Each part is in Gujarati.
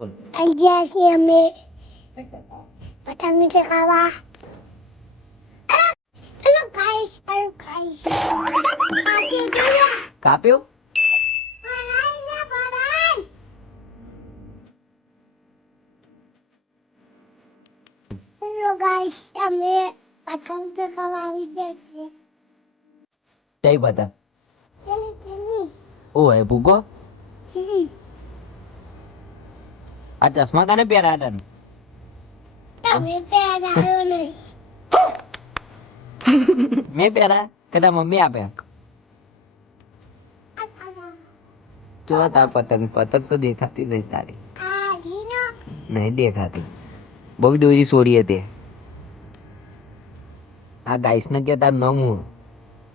બોલ. આવી ગયા છીએ અમે પતંગ ચગાવવા. Hello guys, hello guys. કાપ્યો? હેલો ગાઈસ, અમે પતંગ ચગાવવા આવી ગયા છીએ. કઈ પતંગ? પેલી. ઓય ભૂગો હમ. આ ચશ્મા કાને પહેર્યા તને? તમે પહેરાયો નહીં. મેં પહેર્યા કે તાર મમ્મી આપ્યા? જો તાર પતંગ પતંગ તો દેખાતી નહીં તારી. આ લીનો. નહીં દેખાતી. બહુ દોરી છોડી હતી. આ ગાઈસ ને કે તાર નામ હું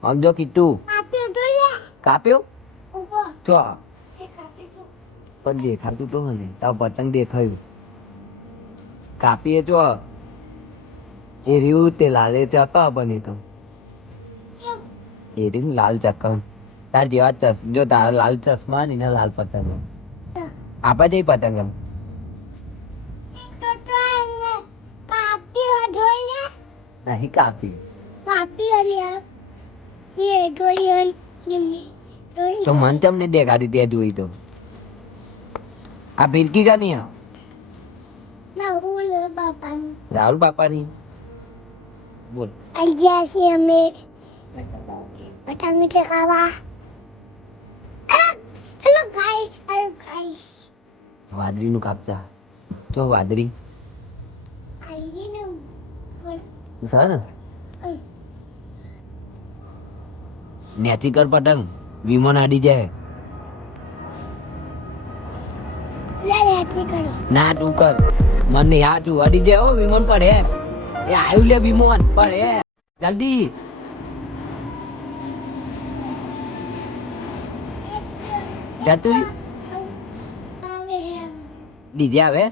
સમજો કીધું આપ્યો જોઈએ. કાપ્યો ઉભો. ચો એ કાપી દો. પણ દેખાતું તો મને તાર પતંગ દેખાયું કાપીએ ચો એ રહ્યું તે લાલે ચકા બની તો ચમ. એ રહ્યું લાલ ચક્કર તાર જેવા જો તારા લાલ ચશ્મા ને એના લાલ પતંગ આપા જઈ પતંગ એમ તો એને કાપ્યો જોઈએ. નહીં કાપી કાપ્યો લ્યા. એ જોઈએ. જોઈએ. તો મન તમને દેખાડી ત્યાં જોઈ તો આ ભીલકી કા નહીં રાહુલ બાપા. રાહુલ બાપાની બોલ આવી ગયા છીએ અમે પતંગ ચગાવવા. Hello guys, hello guys. વાદળીનું કાપચા જો વાદળી આવી ને સર નેચી કર પતંગ વિમાન આડી જાય લડાતી કરો. ના તું કર મને આ તું અડી જાય ઓ વિમાન પર હે એ આયુ લે વિમાન પર હે જલ્દી જતું ડીજે આવે